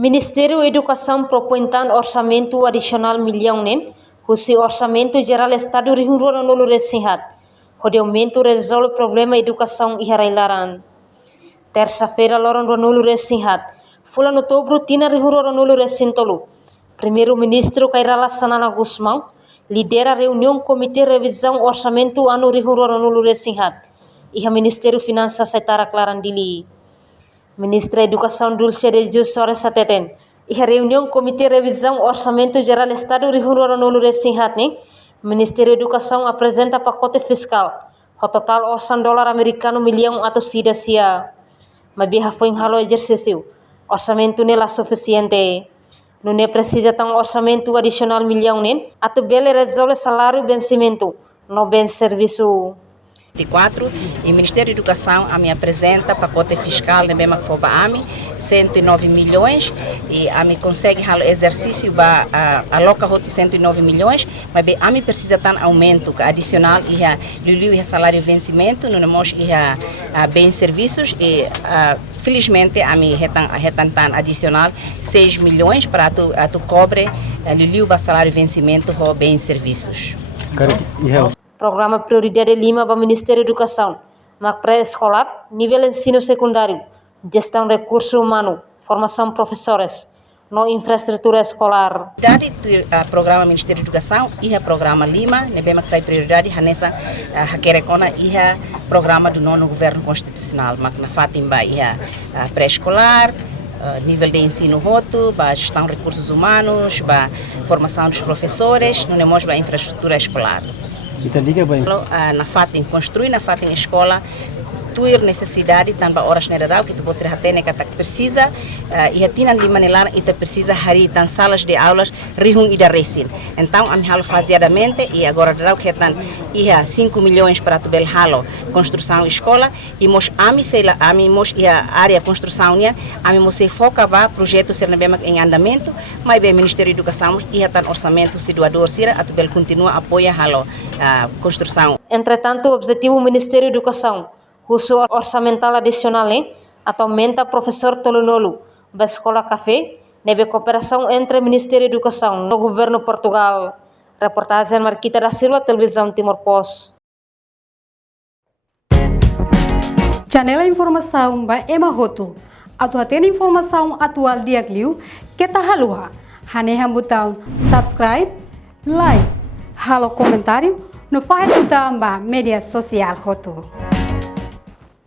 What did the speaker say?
Ministério Educação propõe orçamento adicional milhão nen, husi orçamento geral Estado Rio Rural no Resinhat. O aumento resolve problema educação e harailaran. Terça-feira, loron no Resinhat. Fulan outubro, tina Rio Rural no Resintolu. Primeiro-ministro Kairala Sanana Gusmão lidera reunião Comitê Revisão Orçamento Ano Rio Rural no Resinhat. E o Ministério Finanças Setara Clarandili. Ministra Educação Dulce de Jesus Soares Sateten. E a reunião Comitê Revisão Orçamento Geral Estado Rio Rural no Resinhat, Ministério Educação apresenta pacote fiscal. O total $100 americano milhão atau sia-sia. Mas biha foi halo exercício. Orçamento nela suficiente. Não precisa tão orçamento adicional milhão atau bele resolve salário vencimento, no bem serviço. 24 e o Ministério da Educação a me apresenta pacote fiscal de mesma forma a mim 109 milhões e a me consegue o exercício para alocar 109 milhões, mas a me precisa ter aumento adicional e o salário vencimento no nós e bem serviços e felizmente a me retantan adicional 6 milhões para tu cobre o salário vencimento ou bem serviços. Programa Prioridade 5 para o Ministério da Educação, pré-escolar, nível ensino secundário, gestão de recursos humanos, formação professores, no infraestrutura escolar. Prioridade do programa Ministério da Educação e o programa Lima, nebema que sai prioridade nessa hakerekona e o programa do nono governo constitucional, mas na Fatimba e a pré-escolar, nível de ensino roto, para gestão de recursos humanos, para formação dos professores, não temos a infraestrutura escolar. Na FATIM, construir na FATIM escola, tuir necessidade também horas general que tu pode ter que precisa e atinan de maneira e precisa hari tan salas de aulas rihun e da resin. Então a halo faseadamente e agora dará que tan ia 5 milhões para tu bel halo construção escola e mos ami sei lá ami mos ia área construção nia ami mos se foca ba projeto ser bem em andamento, mas bem Ministério da Educação e tan orçamento se doador sira a tu bel continua apoia halo construção. Entretanto, o objetivo do Ministério da Educação uso orçamental adicional atualmente professor Tolonolo da Escola Café, nebe cooperação entre Ministério da Educação no governo Portugal. Reportagem Marquita da Silva, Televisão Timor Post. Janela informação ba Emma Hoto. Atual informação atual dia Gliu, que tá halua. Haneham botão subscribe, like, halo comentário, no faz botão ba media social Hoto.